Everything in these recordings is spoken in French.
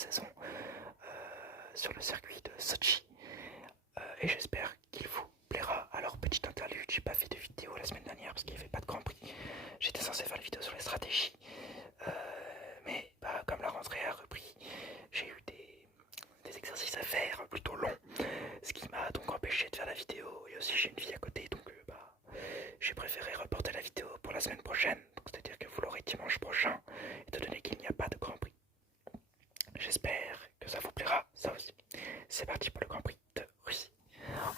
saison sur le circuit de Sochi. Et j'espère qu'il vous plaira. Alors, petite interlude, j'ai pas fait de vidéo la semaine dernière parce qu'il n'y avait pas de Grand Prix. J'étais censé faire une vidéo sur les stratégies, mais comme la rentrée a repris, j'ai eu des exercices à faire plutôt longs, ce qui m'a donc empêché de faire la vidéo. Et aussi j'ai une vie à côté, donc j'ai préféré reporter la vidéo pour la semaine prochaine, donc c'est-à-dire que vous l'aurez dimanche prochain, étant donné qu'il n'y a pas de Grand Prix. J'espère que ça vous plaira, ça aussi. C'est parti pour le Grand Prix de Russie.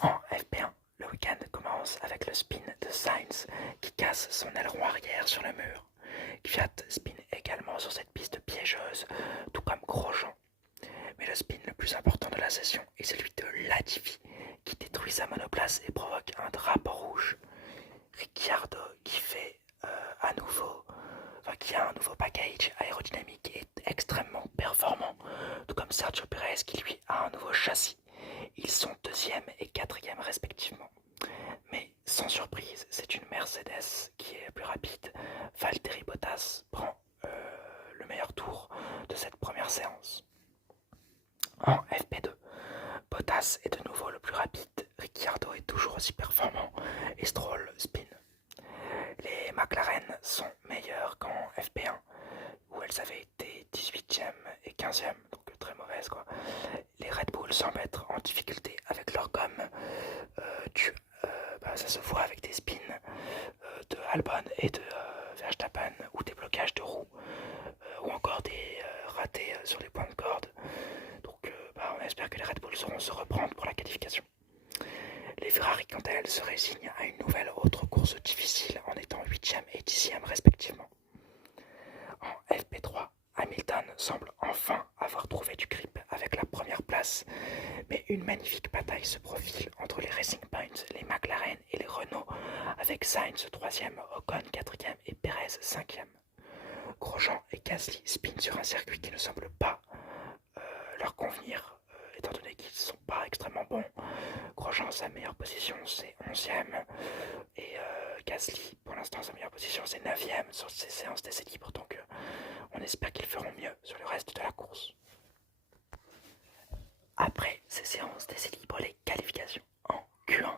En FP1, le week-end commence avec le spin de Sainz qui casse son aileron arrière sur le mur. Kvyat spin également sur cette piste piégeuse, tout comme Grosjean. Mais le spin le plus important de la session est celui de Latifi qui détruit sa monoplace et provoque un drapeau rouge. Ricciardo qui qui a un nouveau package aérodynamique et extrêmement performant, tout comme Sergio Perez qui lui a un nouveau châssis. Ils sont 2e et 4e respectivement. Mais sans surprise, c'est une Mercedes qui est plus rapide. Valtteri Bottas prend le meilleur tour de cette première séance. En FP2, Bottas est de nouveau le plus rapide, Ricciardo est toujours aussi performant et Stroll spin. Les McLaren sont meilleures qu'en FP1 où elles avaient été 18e et 15e, donc très mauvaises quoi. Les Red Bull semblent être en difficulté avec leur gomme, ça se voit avec des spins de Albon et de Verstappen ou des blocages de roues ou encore des ratés sur les points de corde. Donc on espère que les Red Bull sauront se reprendre pour la qualification. Les Ferrari quant à elles se résignent à une nouvelle autre course difficile en étant 8e et 10e respectivement. En FP3, Hamilton semble enfin avoir trouvé du grip avec la première place, mais une magnifique bataille se profile entre les Racing Points, les McLaren et les Renault, avec Sainz 3e, Ocon 4e et Perez 5e. Grosjean et Gasly spinent sur un circuit qui ne semble pas leur convenir, étant donné qu'ils ne sont pas extrêmement bons. Grosjean, sa meilleure position c'est 11e, et Gasly, pour l'instant sa meilleure position c'est 9e sur ces séances d'essais libres, donc on espère qu'ils feront mieux sur le reste de la course. Après ces séances d'essais libres, les qualifications en Q1,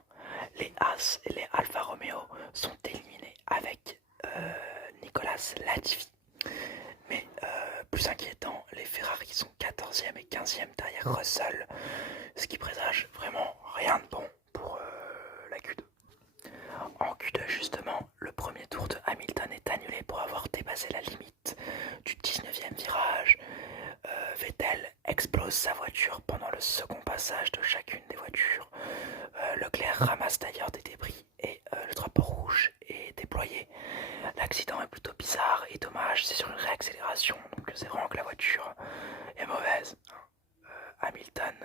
les Haas et les Alfa Romeo sont éliminés avec Nicolas Latifi. Mais plus inquiétant, les Ferrari sont 14e et 15e derrière Russell, ce qui présage vraiment rien de bon pour la Q2. En Q2 justement, le premier tour de Hamilton est annulé pour avoir dépassé la limite du 19e virage. Vettel explose sa voiture pendant le second passage de chacune des voitures. Leclerc ramasse d'ailleurs des débris et le drapeau rouge est déployé. L'accident est plutôt bizarre et dommage, c'est sur une réaccélération, donc c'est vraiment que la voiture est mauvaise. Hamilton,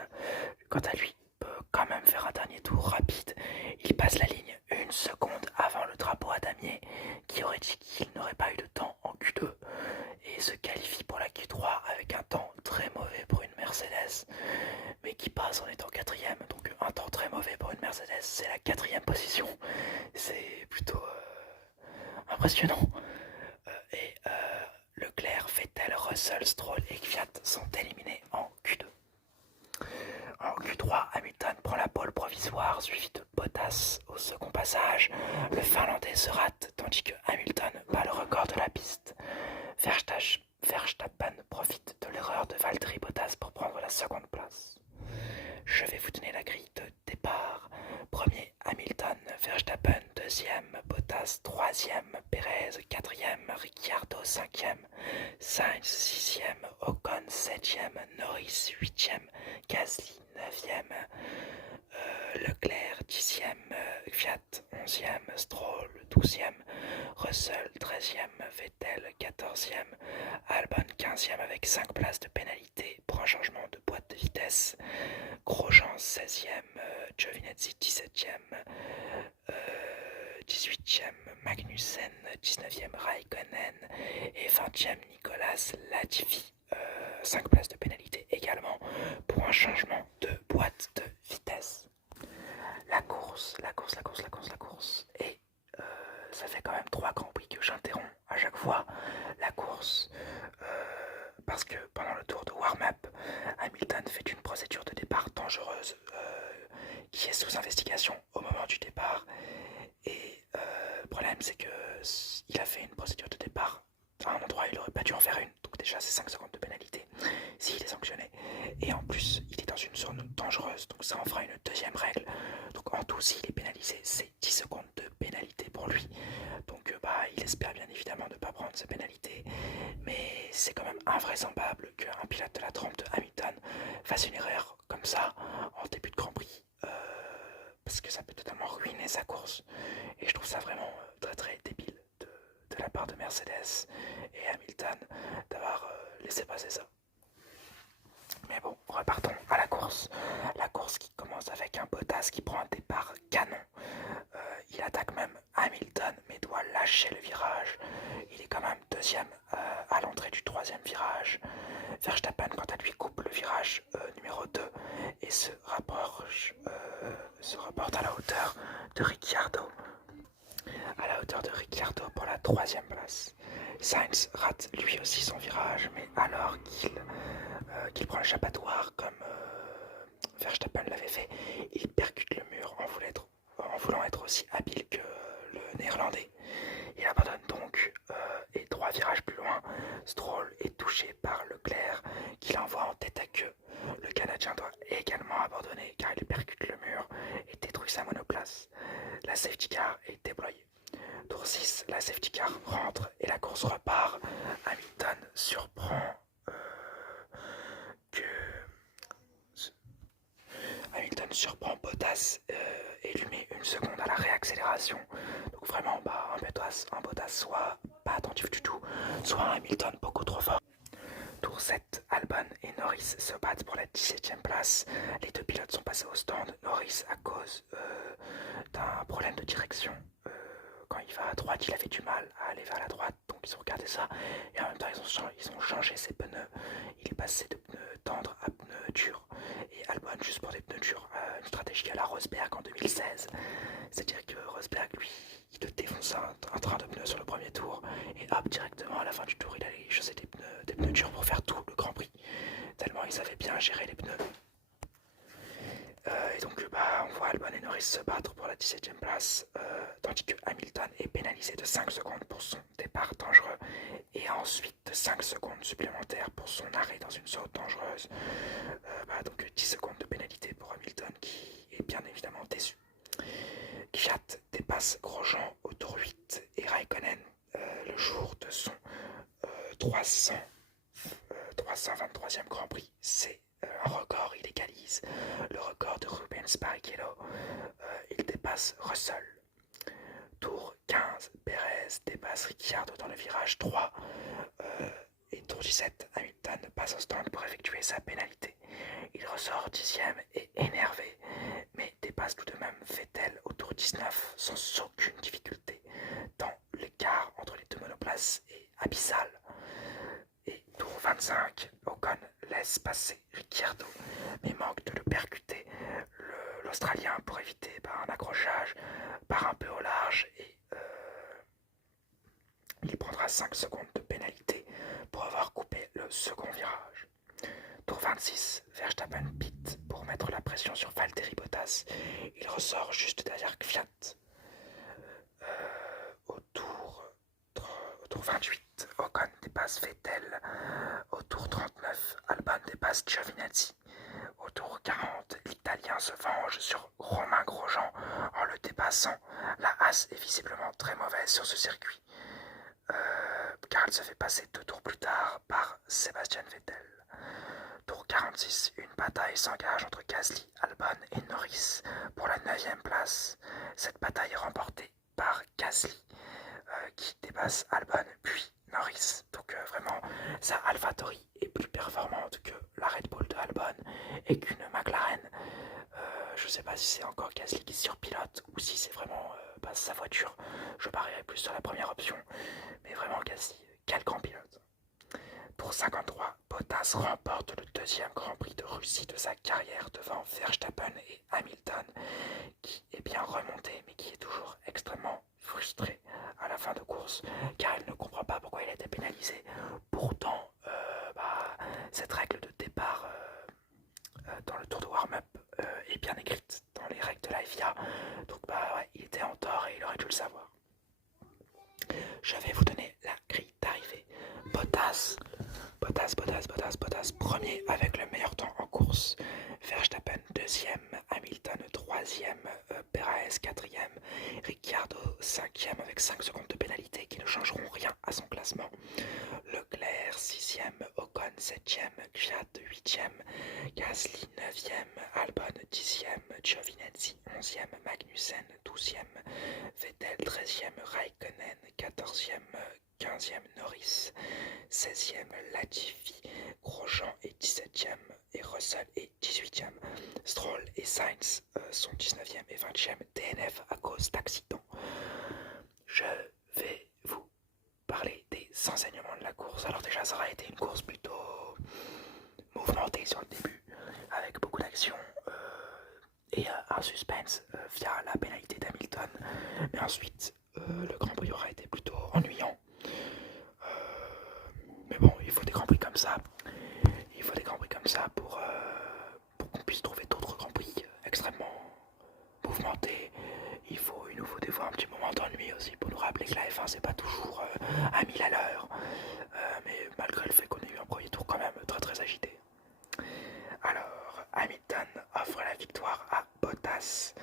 quant à lui, peut quand même faire un dernier tour rapide. Il passe la ligne 1 seconde avant le drapeau à damier qui aurait dit qu'il n'aurait pas eu de temps en Q2 et se qualifie pour la Q3 avec un temps très mauvais pour une Mercedes, mais qui passe en étant 4e, donc un temps très mauvais pour une Mercedes, c'est la 4e position, c'est plutôt impressionnant. Leclerc, Vettel, Russell, Stroll et Kvyat sont éliminés en Q2. En Q3, Hamilton prend la pole provisoire, suivi de Bottas au second passage. Le Finlandais se rate, tandis que Hamilton bat le record de la piste. Verstappen profite de l'erreur de Valtteri Bottas pour prendre la seconde place. Je vais vous donner la grille de départ. Premier, Hamilton, Verstappen, 2e, Bottas, 3e, Perez, 4e, Ricciardo, 5e, Sainz, 6e, Ocon, 7e, Norris, 8e, Gasly, 9e, Leclerc, 10e, Kvyat, 11e, Stroll, 12e, Russell, 13e, Vettel, 14e, Albon, 15e avec 5 places de pénalité pour un changement de boîte de vitesse, Grosjean, 16e, Giovinazzi, 17e, 18e, Magnussen, 19e, Raikkonen et 20e, Nicolas Latifi. 5 places de pénalité également pour un changement de boîte de vitesse. La course. Et ça fait quand même 3 grands prix que j'interromps à chaque fois la course parce que pendant le tour de warm-up, Hamilton fait une procédure de départ dangereuse qui est sous investigation au moment du départ. Et le problème, c'est qu'il a fait une procédure de départ à un endroit où il n'aurait pas dû en faire une. Donc déjà, c'est 5 secondes de pénalité s'il est sanctionné. Et en plus, il est dans une zone dangereuse, donc ça en fera une deuxième règle. Donc en tout, s'il est pénalisé, c'est 10 secondes de pénalité pour lui. Donc il espère bien évidemment ne pas prendre ces pénalités. Mais c'est quand même invraisemblable qu'un pilote de la trempe de Hamilton fasse une erreur comme ça en début de Grand Prix. Parce que ça peut totalement ruiner sa course. Et je trouve ça vraiment très très débile de la part de Mercedes et Hamilton d'avoir laissé passer ça. Mais bon, repartons à la course. La course qui commence avec un Bottas qui prend un départ canon. Il attaque même Hamilton mais doit lâcher le virage. Il est quand même deuxième à l'entrée du troisième virage. Verstappen quant à lui coupe le virage numéro 2 et se rapproche à la hauteur de Ricciardo. À la hauteur de Ricciardo pour la troisième place. Sainz rate lui aussi son virage, mais alors qu'il prend l'échappatoire comme Verstappen l'avait fait, il percute le mur en voulant être aussi habile que le néerlandais. Il abandonne donc et 3 virages plus loin, Stroll est touché par Leclerc qui l'envoie en tête à queue. Le Canadien doit également abandonner car il percute le mur et détruit sa monoplace. La safety car est déployée. Tour 6, la safety car rentre et la course repart. Hamilton surprend Bottas et lui met une seconde à la réaccélération. Donc vraiment, un Bottas soit pas attentif du tout, soit un Hamilton beaucoup trop fort. Tour 7, Albon et Norris se battent pour la 17e place. Les deux pilotes sont passés au stand. Norris à cause d'un problème de direction. Quand il va à droite, il avait du mal à aller vers la droite, donc ils ont regardé ça. Et en même temps, ils ont changé ses pneus. Il est passé de pneus tendres à pneus durs. Et Albon, juste pour des pneus durs, une stratégie à la Rosberg en 2016. C'est-à-dire que Rosberg, lui, il te défonçait un train de pneus sur le premier tour. Et hop, directement à la fin du tour, il allait chausser des pneus durs pour faire tout le Grand Prix. Tellement ils savaient bien gérer les pneus. Et donc on voit Albon et Norris se battre pour la 17e place, tandis que Hamilton est pénalisé de 5 secondes pour son départ dangereux et ensuite de 5 secondes supplémentaires pour son arrêt dans une zone dangereuse. Donc 10 secondes de pénalité pour Hamilton qui est bien évidemment déçu. Kvyat dépasse Grosjean au tour 8 et Raikkonen le jour de son 323e Grand Prix. C'est un record, il égalise le record de Rubens Barrichello. Il dépasse Russell. Tour 15, Perez dépasse Ricciardo dans le virage 3. Et tour 17, Hamilton passe au stand pour effectuer sa pénalité. Il ressort 10e et énervé, mais dépasse tout de même Vettel au tour 19 sans aucune difficulté, tant l'écart entre les deux monoplaces est abyssal. Et tour 25, Ocon laisse passer Ricciardo, mais manque de le percuter l'Australien pour éviter un accrochage par un peu au large et il prendra 5 secondes de pénalité pour avoir coupé le second virage. Tour 26, Verstappen pit pour mettre la pression sur Valtteri Bottas. Il ressort juste derrière Kvyat. Au tour 28, Ocon dépasse Vettel. Au tour 39, Albon dépasse Giovinazzi. Au tour 40, l'Italien se venge sur Romain Grosjean en le dépassant. La Haas est visiblement très mauvaise sur ce circuit, car elle se fait passer 2 tours plus tard par Sébastien Vettel. Tour 46, une bataille s'engage entre Gasly, Albon et Norris pour la 9e place. Cette bataille est remportée par Gasly qui dépasse Albon puis Norris. Donc vraiment, sa AlphaTauri est plus performante que la Red Bull de Albon et qu'une McLaren. Je sais pas si c'est encore Gasly qui surpilote ou si c'est vraiment sa voiture. Je parierais plus sur la première option. Mais vraiment Gasly, quel grand pilote. Tour 53, Bottas remporte le 2e Grand Prix de Russie de sa carrière devant Verstappen et Hamilton, qui est bien remonté mais qui est toujours extrêmement frustré à la fin de course car il ne comprend pas pourquoi il a été pénalisé. Pourtant, cette règle de départ bien écrite dans les règles de la FIA. Donc bah ouais, il était en tort et il aurait dû le savoir. Je vais vous donner la grille d'arrivée. Bottas, premier avec le meilleur temps en course. Verstappen deuxième, Hamilton troisième, Perez quatrième, Ricciardo cinquième avec 5 secondes de pénalité qui ne changeront rien à son classement. Leclerc sixième, Ocon septième, Kvyat huitième, Gasly neuvième, Albon dixième, Giovinazzi onzième, Magnussen douzième, Vettel treizième, Raikkonen quatorzième, 15e Norris, 16e Latifi, Grosjean est 17e et Russell est 18e. Stroll et Sainz sont 19e et 20e DNF à cause d'accidents. Je vais vous parler des enseignements de la course. Alors déjà ça aura été une course plutôt mouvementée sur le début, avec beaucoup d'action et un suspense via la pénalité d'Hamilton. Mais ensuite le Grand Prix aura été plutôt ennuyant. Mais bon, il faut des grands prix comme ça. Il faut des grands prix comme ça pour qu'on puisse trouver d'autres grands prix extrêmement mouvementés. Il nous faut des fois un petit moment d'ennui aussi pour nous rappeler que la F1 c'est pas toujours à 1000 à l'heure. Mais malgré le fait qu'on ait eu un premier tour quand même très très agité. Alors, Hamilton offre la victoire à Bottas.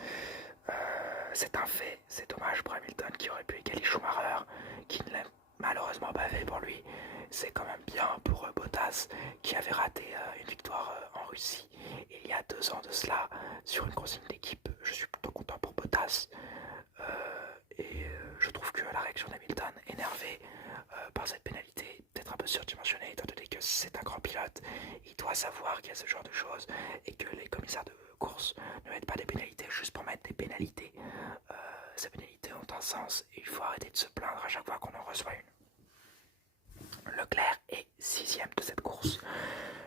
C'est un fait, c'est dommage pour Hamilton qui aurait pu égaler Schumacher, qui ne l'a malheureusement pas fait pour lui. C'est quand même bien pour Bottas qui avait raté une victoire en Russie il y a 2 ans de cela sur une consigne d'équipe. Je suis plutôt content pour Bottas et je trouve que la réaction d'Hamilton, énervé par cette pénalité, peut-être un peu surdimensionnée étant donné que c'est un grand pilote, il doit savoir qu'il y a ce genre de choses et que les commissaires de course ne mettent pas des pénalités juste pour mettre des pénalités. Ces pénalités ont un sens et il faut arrêter de se plaindre à chaque fois qu'on en reçoit une. Leclerc est 6ème de cette course.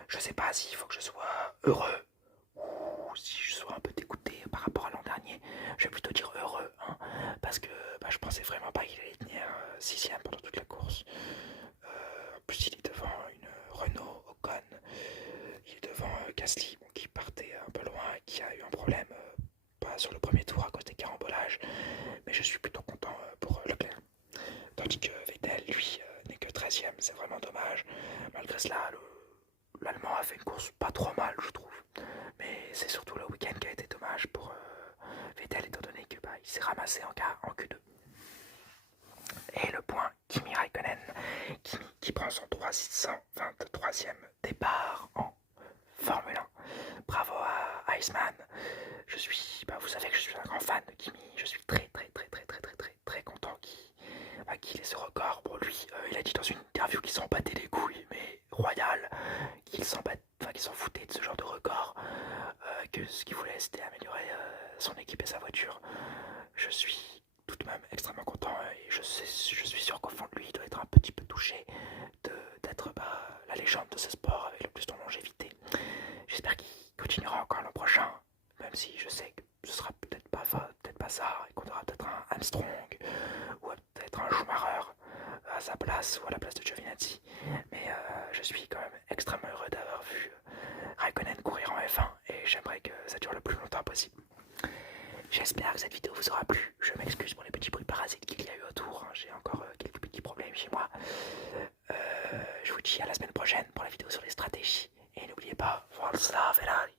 Je sais pas s'il faut que je sois heureux ou si je sois un peu dégoûté par rapport à l'an dernier. Je vais plutôt dire heureux, hein, parce que je pensais vraiment pas qu'il allait tenir 6ème pendant toute la course. En plus il est devant une Renault Ocon, il est devant Gasly qui partait un peu loin et qui a eu un problème pas sur le premier tour à cause des carambolages, mais je suis plutôt content pour Leclerc. Tandis que Vettel, lui, n'est que 13ème, c'est vraiment dommage. Malgré cela, l'Allemand a fait une course pas trop mal, je trouve. Mais c'est surtout le week-end qui a été dommage pour Vettel, étant donné que il s'est ramassé en Q2. Et le point, Kimi Raikkonen, qui prend son 323e départ en Formule 1. Bravo à Iceman. Vous savez que je suis un grand fan de Kimi. Je suis très content qu'il ait ce record. Pour lui, il a dit dans une interview qu'il s'en battait les couilles, mais royal, qu'il s'en foutait de ce genre de record, que ce qu'il voulait c'était améliorer son équipe et sa voiture. Je suis tout de même extrêmement content et je suis sûr qu'au fond de lui, il doit être un petit peu touché d'être la légende de ce sport avec le plus de longévité. J'espère qu'il continuera encore l'an prochain, même si je sais que ce sera peut-être pas ça et qu'on aura peut-être un Armstrong ou peut-être un Schumacher à sa place ou à la place de Giovinazzi. Mais je suis quand même extrêmement heureux d'avoir vu Raikkonen courir en F1 et j'aimerais que ça dure le plus longtemps possible. J'espère que cette vidéo vous aura plu. Je m'excuse pour les petits bruits parasites qu'il y a eu autour. J'ai encore quelques petits problèmes chez moi. Je vous dis à la semaine prochaine pour la vidéo sur les stratégies. Et n'oubliez pas, Forza Ferrari.